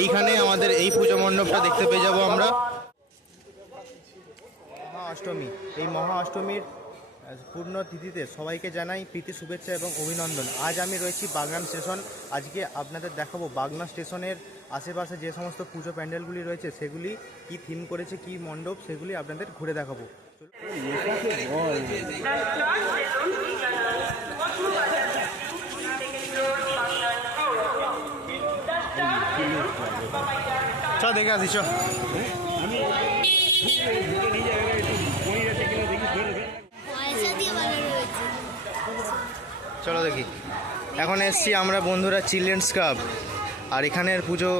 এইখানে আমাদের এই পুজো মণ্ডপটা দেখতে পেয়ে যাব আমরা। মহা অষ্টমী এই মহা অষ্টমীর পূর্ণ তিথিতে সবাইকে জানাই প্রীতি শুভেচ্ছা এবং অভিনন্দন। আজ আমি রয়েছি বাগনান স্টেশন। আজকে আপনাদের দেখাবো বাগনান স্টেশনের আশেপাশে যে সমস্ত পুজো প্যান্ডেলগুলি রয়েছে সেগুলি কি থিম করেছে কি মণ্ডপ সেগুলি আপনাদের ঘুরে দেখাবো। চ দেখে আসি চ চলো দেখি। এখন এসছি আমরা বন্ধুরা চিলড্রেন্স কাপ আর এখানের পুজো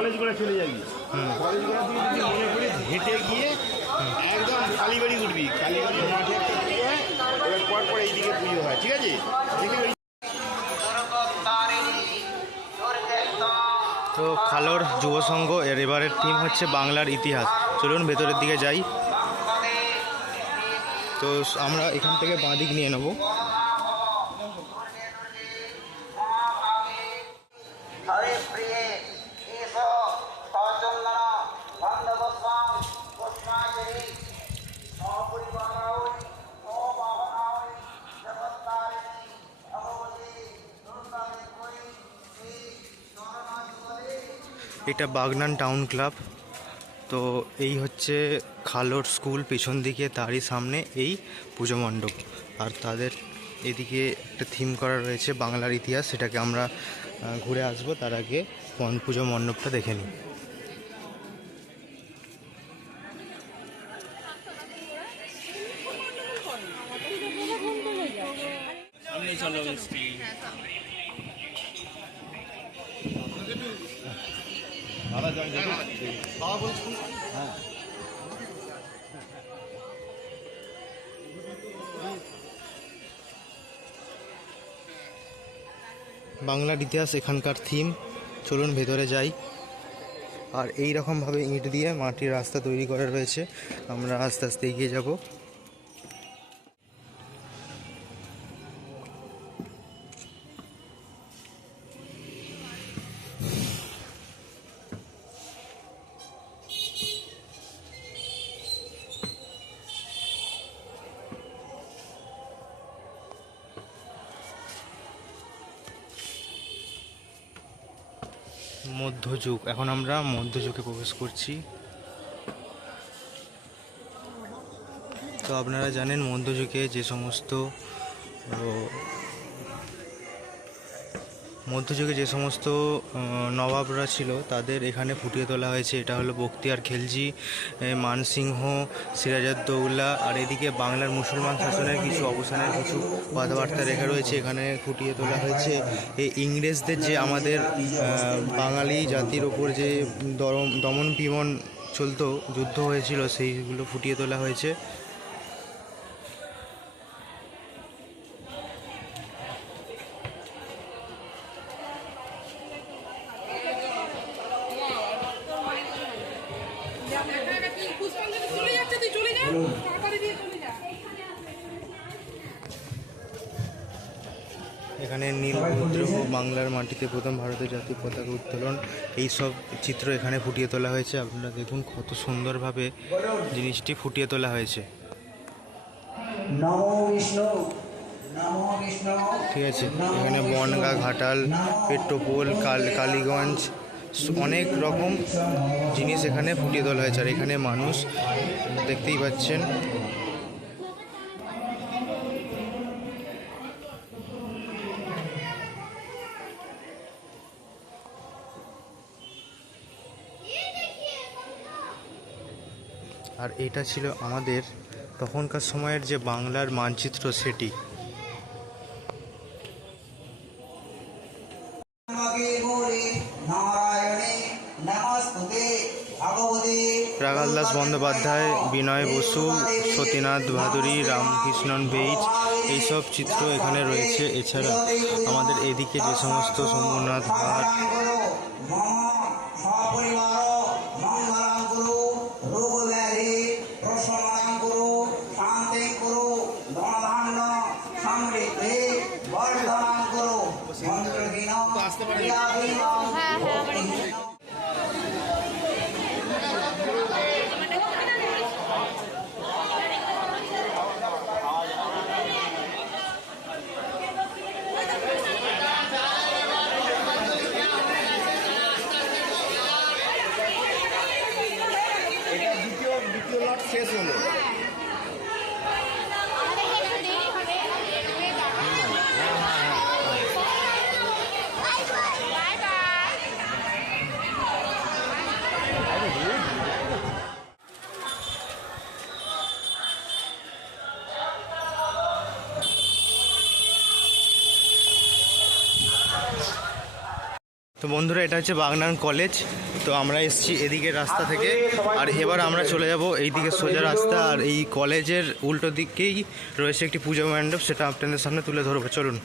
কলেজ করে চলে যাবি। কলেজ করে তুই যদি মনে করিস হেঁটে গিয়ে একদম কালীবাড়ি উঠবি। কালীবাড়ি মাঠে একটা পুজো হয় এবার পর পর এইদিকে পুজো হয় ঠিক আছে? তো খালোর যুব সংঘ এর এবারের থিম হচ্ছে বাংলার ইতিহাস। চলুন ভেতরের দিকে যাই। তো আমরা এখান থেকে বাঁ দিক নিয়ে নেব। এটা বাগনান টাউন ক্লাব। তো এই হচ্ছে খালোর স্কুল পেছন দিকে, তারই সামনে এই পুজো মণ্ডপ। আর তাদের এদিকে একটা থিম করা রয়েছে বাংলার ইতিহাস, সেটাকে আমরা ঘুরে আসব। তার আগে বন পুজো মণ্ডপটা দেখে নিই। বাংলার ইতিহাস এখানকার থিম চলুন ভেতরে যাই। আর এই রকমভাবে ইট দিয়ে মাটির রাস্তা তৈরি করা রয়েছে। আমরা আস্তে আস্তে এগিয়ে যাব। মধ্যযুগ। এখন আমরা মধ্যযুগে প্রবেশ করছি। তো আপনারা জানেন মধ্যযুগে যে সমস্ত মধ্যযুগে যে সমস্ত নবাবরা ছিল, তাদের এখানে ফুটিয়ে তোলা হয়েছে। এটা হলো বখতিয়ার খেলজি মানসিংহ সিরাজউদ্দৌলা আর এদিকে বাংলার মুসলমান শাসনের কিছু অবসানের কিছু কথাবার্তা রেখা রয়েছে। এখানে ফুটিয়ে তোলা হয়েছে। এই ইংরেজদের যে আমাদের বাঙালি জাতির ওপর যে দমন পিমন চলতো, যুদ্ধ হয়েছিল, সেইগুলো ফুটিয়ে তোলা হয়েছে। এখানে নীলভদ্র ও বাংলার মাটিতে প্রথম ভারতের জাতীয় পতাকা উত্তোলন এই সব চিত্র এখানে ফুটিয়ে তোলা হয়েছে। আপনারা দেখুন কত সুন্দরভাবে জিনিসটি ফুটিয়ে তোলা হয়েছে। ঠিক আছে এখানে বনগা ঘাটাল পেট্রোপোল কাল কালীগঞ্জ অনেক রকম জিনিস এখানে ফুটিয়ে তোলা হয়েছে। আর এখানে মানুষ দেখতেই পাচ্ছেন আর এটা ছিল আমাদের তখনকার সময়ের যে বাংলার মানচিত্র সেটি। রাগাল দাস বন্দ্যোপাধ্যায় বিনয় বসু সতীনাথ ভাদুরী রামকৃষ্ণন বেইজ এইসব চিত্র এখানে রয়েছে। এছাড়া আমাদের এদিকে যে সমস্ত সোমনাথ ভাট বন্ধুরা, এটা হচ্ছে বাগনান কলেজ। তো আমরা এসেছি এদিকে রাস্তা থেকে। আর এবার আমরা চলে যাব এইদিকে সোজা রাস্তা। আর এই কলেজের উল্টো দিকেই রয়েছে একটি পুজো মণ্ডপ। সেটা আপনাদের সামনে তুলে ধরবো। চলুন।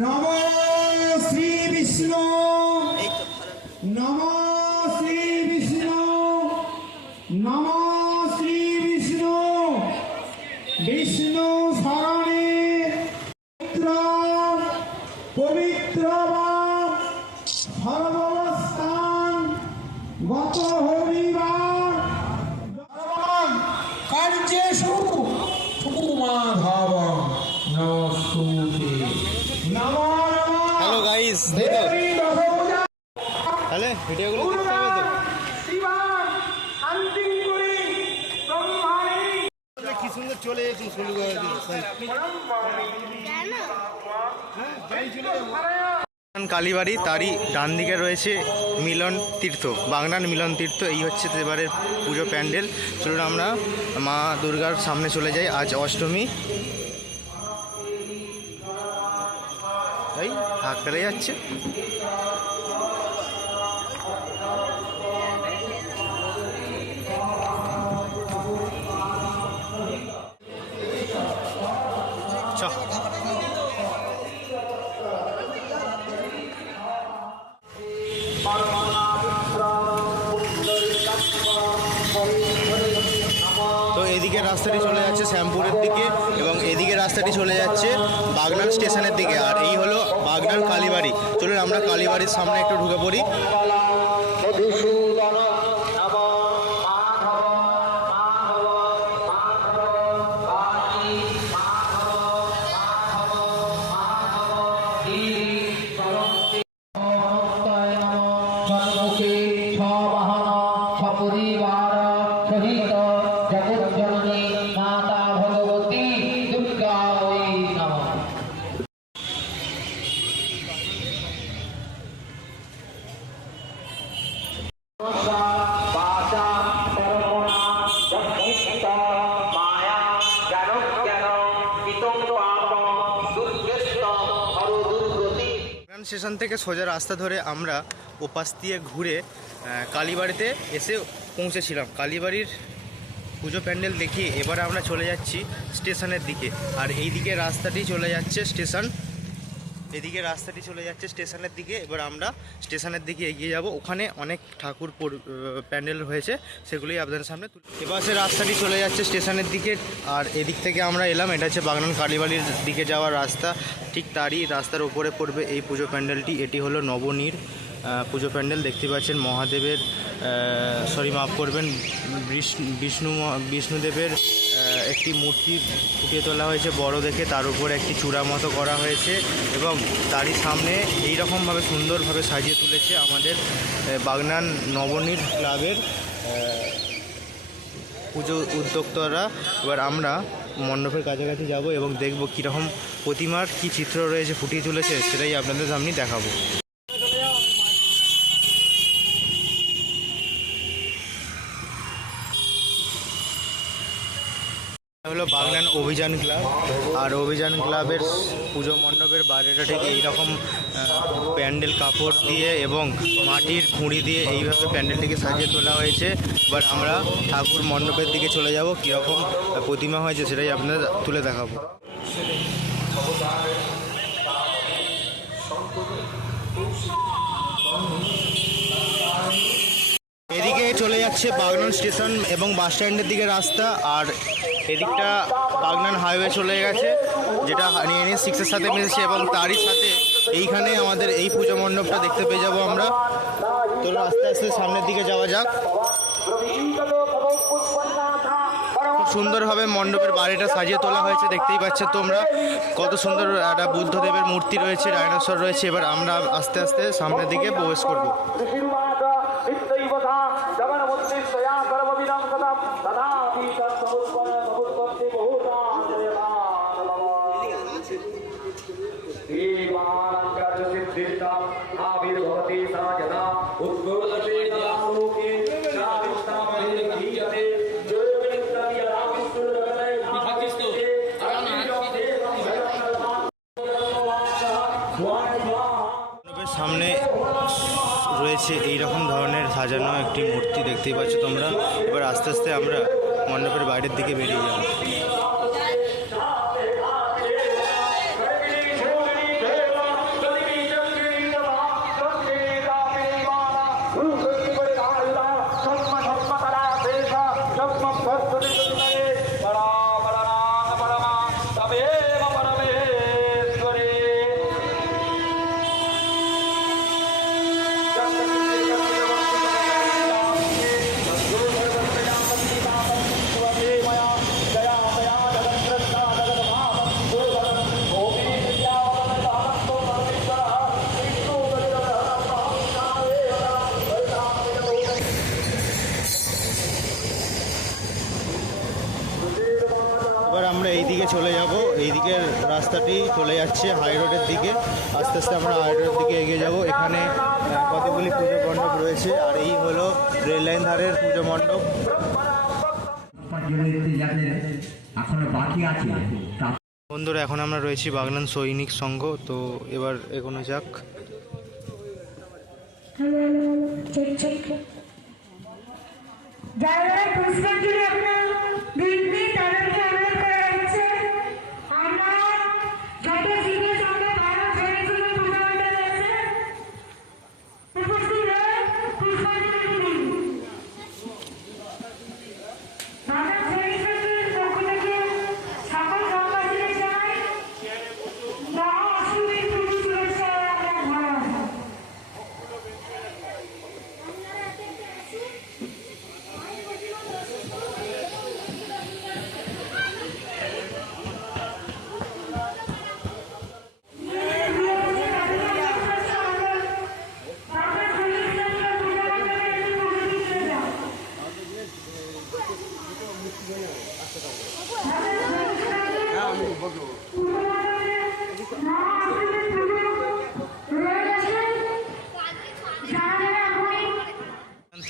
নম শ্রী বিষ্ণু। মাধব নমস্তুতে। নমো হ্যালো গাইস তাহলে ভিডিওগুলো দেখতে হবে তো? শিবা শান্তি করি ব্রহ্মাণী। কি সুন্দর চলে এসেছি শুরু করে কেন? বাগনান কালীবাড়ি, তারই ডান দিকে রয়েছে মিলন তীর্থ, বাংলার মিলন তীর্থ, এই হচ্ছে এবারের পুজো প্যান্ডেল। চলুন আমরা মা দুর্গার সামনে চলে যাই, আজ অষ্টমী। এই হাঁকড়ে যাচ্ছে। চলে যাচ্ছে বাগনান স্টেশনের দিকে। আর এই হলো বাগনান কালীবাড়ি। চলুন আমরা কালীবাড়ির সামনে একটু ঢুকে পড়ি। স্টেশন থেকে সোজা রাস্তা ধরে আমরা ওপাশ দিয়ে ঘুরে কালীবাড়িতে এসে পৌঁছেছিলাম। কালীবাড়ির পুজো প্যান্ডেল দেখিয়ে এবার আমরা চলে যাচ্ছি স্টেশনের দিকে। আর এই দিকে রাস্তাটি চলে যাচ্ছে স্টেশন এদিকে রাস্তাটি চলে যাচ্ছে স্টেশনের দিকে। এবার আমরা স্টেশনের দিকে এগিয়ে যাব। ওখানে অনেক ঠাকুর প্যান্ডেল হয়েছে, সেগুলোই আপনাদের সামনে এবার সে রাস্তাটি চলে যাচ্ছে স্টেশনের দিকে, আর এদিক থেকে আমরা এলাম। এটা হচ্ছে বাগনান কালীবাড়ির দিকে যাওয়ার রাস্তা। ঠিক তারই রাস্তার ওপরে পড়বে এই পুজো প্যান্ডেলটি। এটি হলো নবনীর পুজো প্যান্ডেল। দেখতে পাচ্ছেন মহাদেবের সরি, মাফ করবেন বিষ্ণু, বিষ্ণুদেবের একটি মূর্তি ফুটিয়ে তোলা হয়েছে বড় দেখে, তার উপর একটি চূড়া মতো করা হয়েছে এবং তারই সামনে এই রকমভাবে সুন্দরভাবে সাজিয়ে তুলেছে আমাদের বাগনান নবনীত ক্লাবের পুজো উদ্যোক্তারা। এবার আমরা মণ্ডপের কাছাকাছি যাব এবং দেখব কীরকম প্রতিমার কী চিত্র রয়েছে ফুটিয়ে তুলেছে, সেটাই আপনাদের সামনে দেখাবো। হলো বাগনান অভিযান ক্লাব। আর অভিযান ক্লাবের পুজো মণ্ডপের বাইরেটা ঠিক এইরকম প্যান্ডেল কাপড় দিয়ে এবং মাটির খুঁড়ি দিয়ে এইভাবে প্যান্ডেলটিকে সাজিয়ে তোলা হয়েছে। এবার আমরা ঠাকুর মণ্ডপের দিকে চলে যাব। কীরকম প্রতিমা হয়েছে সেটাই আপনাদের তুলে দেখাবো। এদিকে চলে যাচ্ছে বাগনান স্টেশন এবং বাস স্ট্যান্ডের দিকে রাস্তা। আর এদিকটা বাগনান হাইওয়ে চলে গেছে, যেটা নিয়ে নিয়ে সিক্সের সাথে মিলছে এবং তারই সাথে এইখানে আমাদের এই পুজো মণ্ডপটা দেখতে পেয়ে যাব আমরা। তো আস্তে আস্তে সামনের দিকে যাওয়া যাক। খুব সুন্দরভাবে মণ্ডপের বাড়িটা সাজিয়ে তোলা হয়েছে, দেখতেই পাচ্ছ তোমরা। কত সুন্দর একটা বুদ্ধদেবের মূর্তি রয়েছে, ডাইনোসর রয়েছে। এবার আমরা আস্তে আস্তে সামনের দিকে প্রবেশ করব। आविर्भवति सा जदा उद्गोलते लोके नाविस्तामहिर्गीयते जो মণ্ডপের সামনে রয়েছে এই রকম ধরনের সাজানো একটি মূর্তি দেখতেই পাচ্ছ তোমরা এবার আস্তে আস্তে আমরা মণ্ডপের বাইরের দিকে বেরিয়ে যাব চলে যাব। এই দিকের রাস্তাটি চলে যাচ্ছে হাই রোডের দিকে। আস্তে আস্তে আমরা হাই রোডের দিকে এগিয়ে যাব। এখানে কতগুলি পুজো মণ্ডপ রয়েছে, আর এই হলো রেল লাইন ধারের পুজো মণ্ডপ। বন্ধুরা, এখন আমরা রয়েছি বাগনান সৈনিক সংঘ। তো এবার এগোনো যাক। যারা যারা পুষ্পাঞ্জলি আপনার তাদেরকে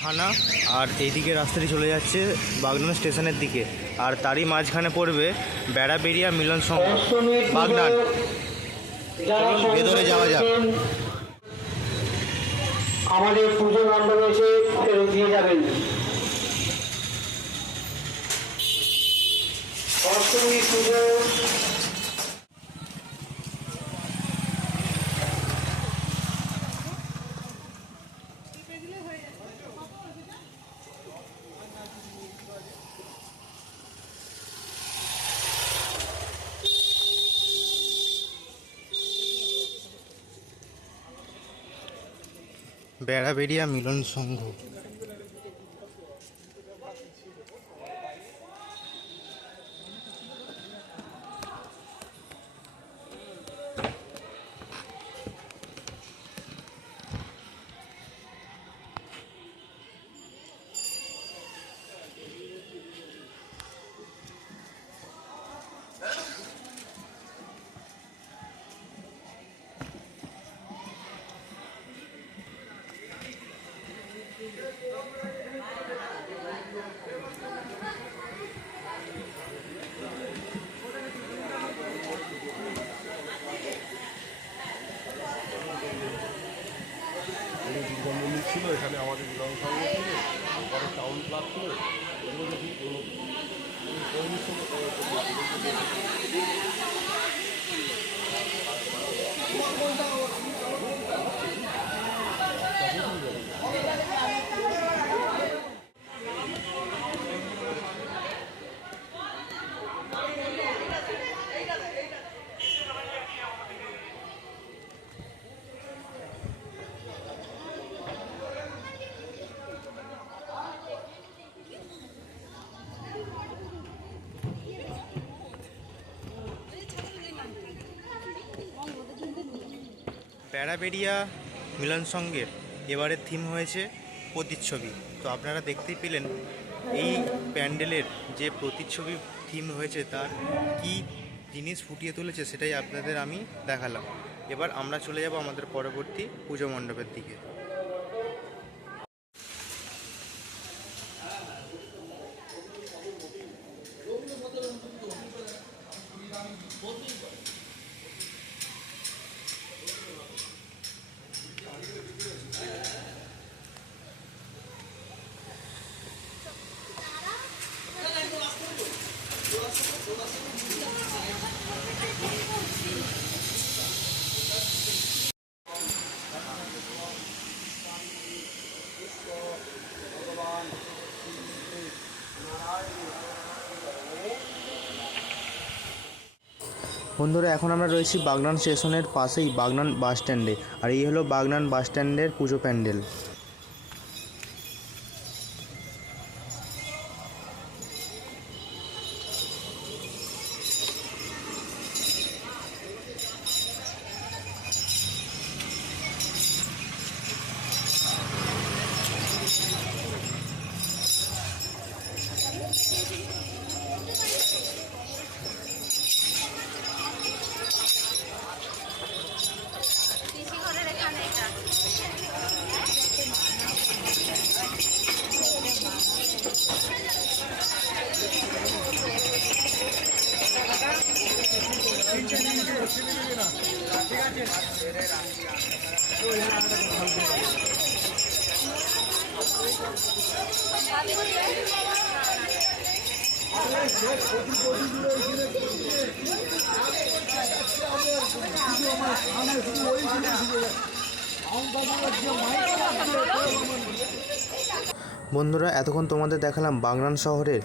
থানা, আর এইদিকে রাস্তাটি চলে যাচ্ছে বাগনান স্টেশনের দিকে। আর তারই মাঝখানে পড়বে বেড়াবেড়িয়া মিলন সংঘ, বাগনান। ভেতরে যাওয়া যাক। আমাদের পুজো মণ্ডপে এসে ফেরত দিয়ে যাবেন। অষ্টমী পুজো বেড়াবেড়িয়া মিলন সংঘ ক্লাব ছিল এগুলো দেখি কোনো কর্মীর বেড়াবেড়িয়া মিলন সঙ্গের এবারের থিম হয়েছে প্রতিচ্ছবি। তো আপনারা দেখতেই পেলেন এই প্যান্ডেলের যে প্রতিচ্ছবি থিম হয়েছে তার কি জিনিস ফুটিয়ে তুলেছে সেটাই আপনাদের আমি দেখালাম। এবার আমরা চলে যাব আমাদের পরবর্তী পুজো মণ্ডপের দিকে। বন্ধুরা, এখন আমরা রয়েছি বাগনান স্টেশনের পাশেই বাগনান বাস স্ট্যান্ডে আর এই হলো বাগনান বাস স্ট্যান্ডের পুজো প্যান্ডেল। ঠিক আছে। আমার বন্ধুরা, এতক্ষণ তোমাদের দেখালাম বাগনান শহরের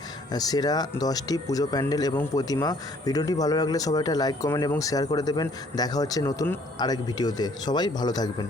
সেরা দশটি পুজো প্যান্ডেল এবং প্রতিমা। ভিডিওটি ভালো লাগলে সবাই একটা লাইক, কমেন্ট এবং শেয়ার করে দেবেন। দেখা হচ্ছে নতুন আরেক ভিডিওতে। সবাই ভালো থাকবেন।